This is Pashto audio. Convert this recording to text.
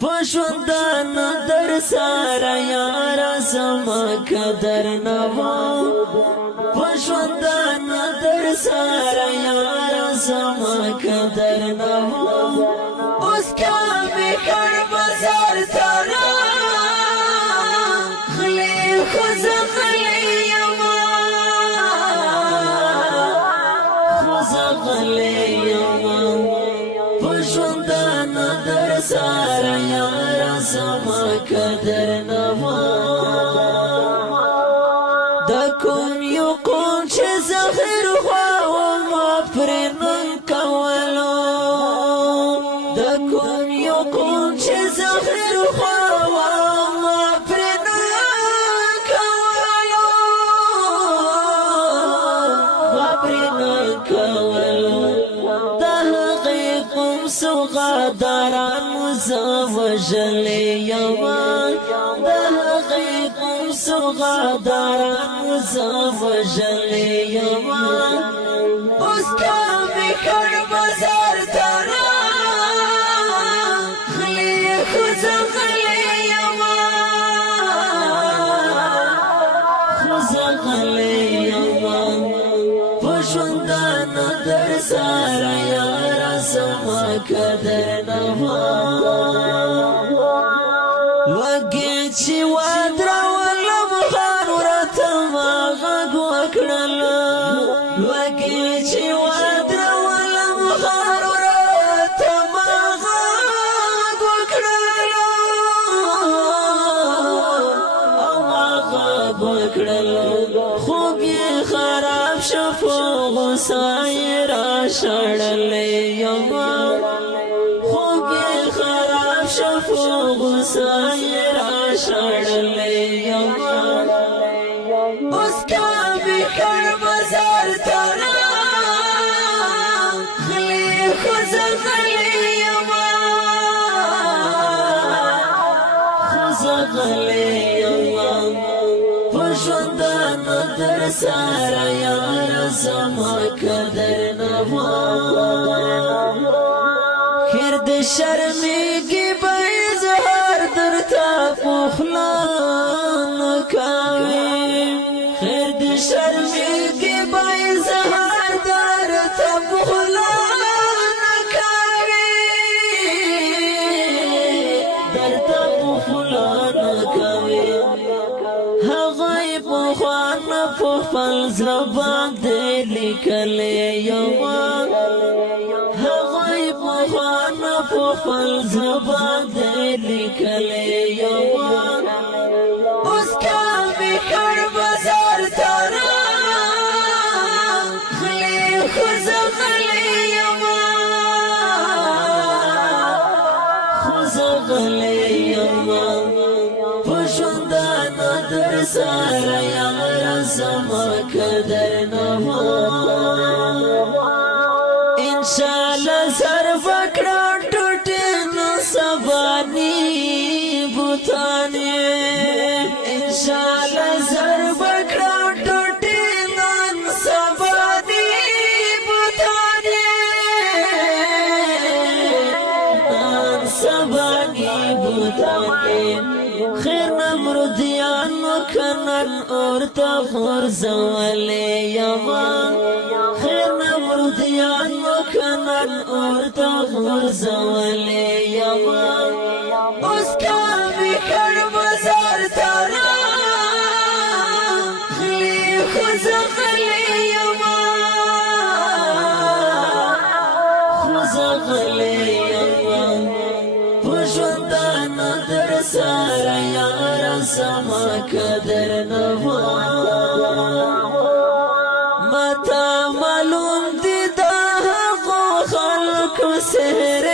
پښوندان در سارا یار زما قدر نوا پښوندان در سارا یار زما قدر نوا اوس کامې کړ بازار ترا خلی خوزه خلی یما خوزه خلی یما پښوندان در سارا یار زما قدر نوا د کوم یو کوم چې زهر خوا ما پرې نن کولو د کوم یو کوم چې زهر خوا ما پرې نن کولو ما پرې نن کولو د هغې کوم سوغاداران وژلې یما د هغې کوم سوغاداران وژلې یما اوس کامې کړ بازار ترا خلی خوزه خلی یما خوزه خلی یما پښوندان در سارا یار زما قدر نوا لوګي چې ودرولم خان ورته ما غږ وکړل لوګي چې ودرولم خان ورته ما غږ وکړل او ما غږ وکړل خوب یې خراب شو په غوسه یې راشړلی یما خوب یې خراب شو په غوسه یې راشړلی یما اوس کامې کړ بازار ترا خلی خوزه خلی یما خوزه خلی یما پښوندان در سارا یار زما قدر نوا خیر د شرمېږي به اظهار درته پخلا نه کوي خیر د شرمېږي به اظهار درته پخلا نه کوي درته پخلا نه کوي هغوی پخوا نه په خپل زړه باندې لیکلی یما هغوی پخوا نه په خپل زړه باندې لیکلی یما اوس کامې کړ بازار ترا خلی خوزه خلی یما خوزه خلی یما پښوندان در سارا یار زما قدر نوا انشاءالله سر پکړه ټوټې نو سباني بوتانې انشاءالله سر پکړه ټوټې نن سباني بوتانې نن سباني بوتانې خیر نمردیان کنن اورتا غرزولی یما خیر نمردیان کنن اورتا غرزولی یما اوس کامې کړ بازار ترا خلی خوزه خلی یما خوزه خلی یما پښوندان در سارا یار زما قدر نوا متا معلوم دي د هغو خلکو سحر